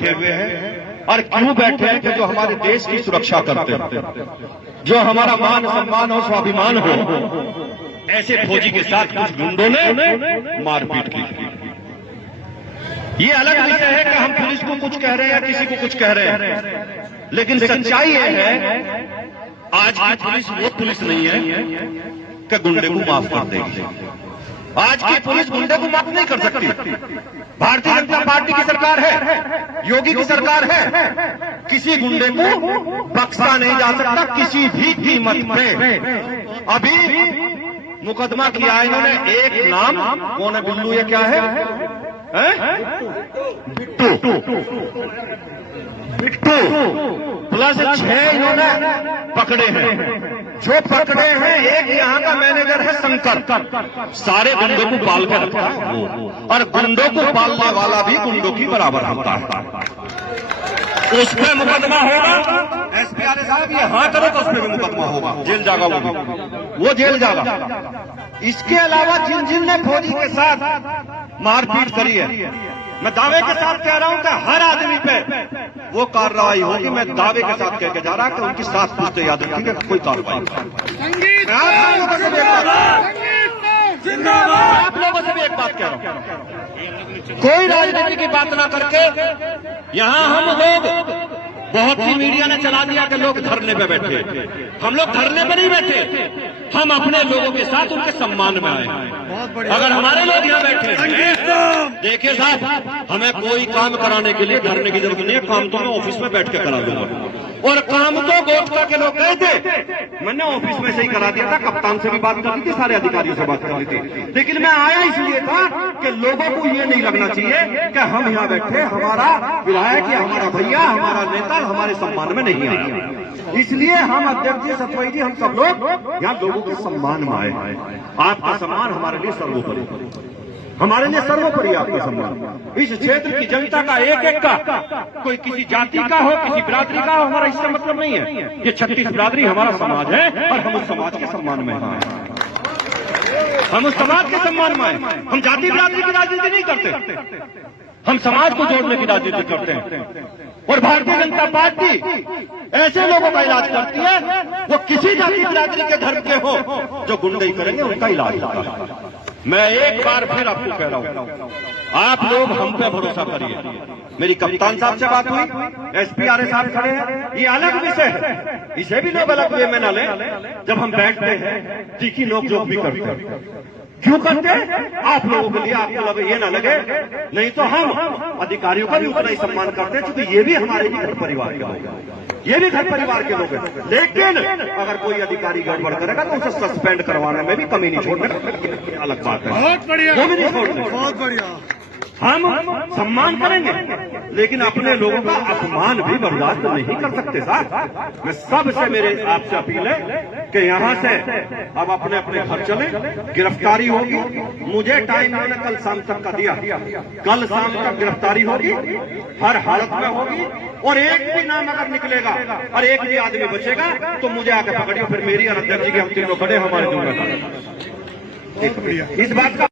बैठे हुए हैं, और क्यों बैठे हैं कि जो हमारे देश की सुरक्षा करते हैं, जो हमारा मान सम्मान और स्वाभिमान हो, ऐसे फौजी के साथ कुछ गुंडों ने मारपीट की। ये अलग विषय है कि हम पुलिस को कुछ कह रहे हैं या किसी को कुछ कह रहे हैं, लेकिन सच्चाई ये है आज की पुलिस वो पुलिस नहीं है कि गुंडे को माफ कर देगी। आज की पुलिस गुंडे को माफ नहीं कर सकती। भारतीय जनता पार्टी की सरकार है, योगी की सरकार है, किसी गुंडे को बख्शा नहीं जा सकता किसी भी कीमत पे। अभी मुकदमा किया है इन्होंने, एक नाम कौन है, बिल्लू या क्या है, बिट्टू प्लस 6 इन्होंने पकड़े हैं। जो पकड़े हैं, एक यहाँ का मैनेजर है शंकर, सारे गुंडों को पाल के रखता है वो, और गुंडों को पालने वाला भी गुंडों की बराबर होता है। उस पर मुकदमा होगा, एसपी आर साहब ये हाँ करो तो उस पर भी मुकदमा होगा, जेल जाएगा वो जेल जाएगा। इसके अलावा जिन जिन ने फौजी के साथ मारपीट करी है, मैं दावे के साथ कह रहा हूं कि हर आदमी पे वो कार्रवाई होगी। मैं दावे के साथ कह के जा रहा कि उनकी साथ पूछते याद रखिएगा, कोई कार्रवाई। आप लोगों से भी एक बात कह रहा हूं, कोई राजनीति की बात ना करके, यहां हम लोग बहुत सी मीडिया ने चला दिया कि लोग धरने पे बैठे। हम लोग धरने पर नहीं बैठे, हम अपने लोगों के साथ उनके सम्मान में आए। अगर हमारे लोग यहाँ बैठे हैं, देखिए साहब, हमें कोई काम कराने के लिए धरने की जरूरत नहीं है, काम तो मैं ऑफिस में बैठ के करा दूंगा। और काम तो गोष्ठा के लोग गए थे, मैंने ऑफिस में से ही करा दिया था, कप्तान से भी बात कर ली थी, सारे अधिकारियों से बात कर ली थी। लेकिन मैं आया इसलिए था कि लोगों को ये नहीं लगना चाहिए कि हम यहाँ बैठे, हमारा विधायक या हमारा भैया, हमारा नेता हमारे सम्मान में नहीं आया। इसलिए हम अध्यक्ष जी, सतपाई जी, हम सब लोग यहाँ लोगों के सम्मान में आए। आपका सम्मान हमारे लिए सर्वोपरि, हमारे लिए सर्वोपरि आपका सम्मान। इस क्षेत्र की जनता का एक एक का, कोई किसी जाति का हो, किसी बिरादरी का हो, हमारा इससे मतलब नहीं है। ये 36 बिरादरी हमारा समाज है और हम उस समाज के सम्मान में हैं। हम उस समाज के सम्मान में हैं। हम जाति बिरादरी की राजनीति नहीं करते, हम समाज को जोड़ने की राजनीति करते हैं। और भारतीय जनता पार्टी ऐसे लोगों का इलाज करती है, वो किसी जाति बिरादरी के धर्म के हो, जो गुंडई करेंगे उनका इलाज होता है। मैं एक बार फिर आपको कह रहा हूं, आप लोग हम पे भरोसा करिए। मेरी कप्तान साहब से बात हुई, एसपी आर साहब खड़े हैं, ये अलग विषय है, इसे भी लोग अलग वे में न ले। जब हम बैठते हैं, तीखी नोक-झोंक भी करते हैं। क्यों करते हैं? आप लोगों के लिए, आपको लगे ये ना लगे, नहीं तो हम अधिकारियों का भी उतना ही सम्मान करते हैं, क्योंकि ये भी हमारे ही घर परिवार के लोग, ये भी घर परिवार के लोग हैं। लेकिन अगर कोई अधिकारी गड़बड़ करेगा तो उसे सस्पेंड करवाने में भी कमी नहीं छोड़ने, अलग बात है, बहुत बढ़िया, वो भी नहीं छोड़ने, बहुत बढ़िया। हम सम्मान करेंगे, लेकिन अपने लोगों का अपमान भी बर्दाश्त नहीं कर सकते साहब। मैं सबसे, मेरे आपसे अपील है कि यहाँ से अब अपने अपने घर चले। गिरफ्तारी होगी, मुझे टाइम मैंने कल शाम तक का दिया, कल शाम तक गिरफ्तारी होगी, हर हालत में होगी। और एक भी नाम अगर निकलेगा और एक भी आदमी बचेगा तो मुझे आके पकड़िए, फिर मेरी और अध्यक्ष जी के हम तीनों खड़े, हमारे जिम्मेदार। इस बात का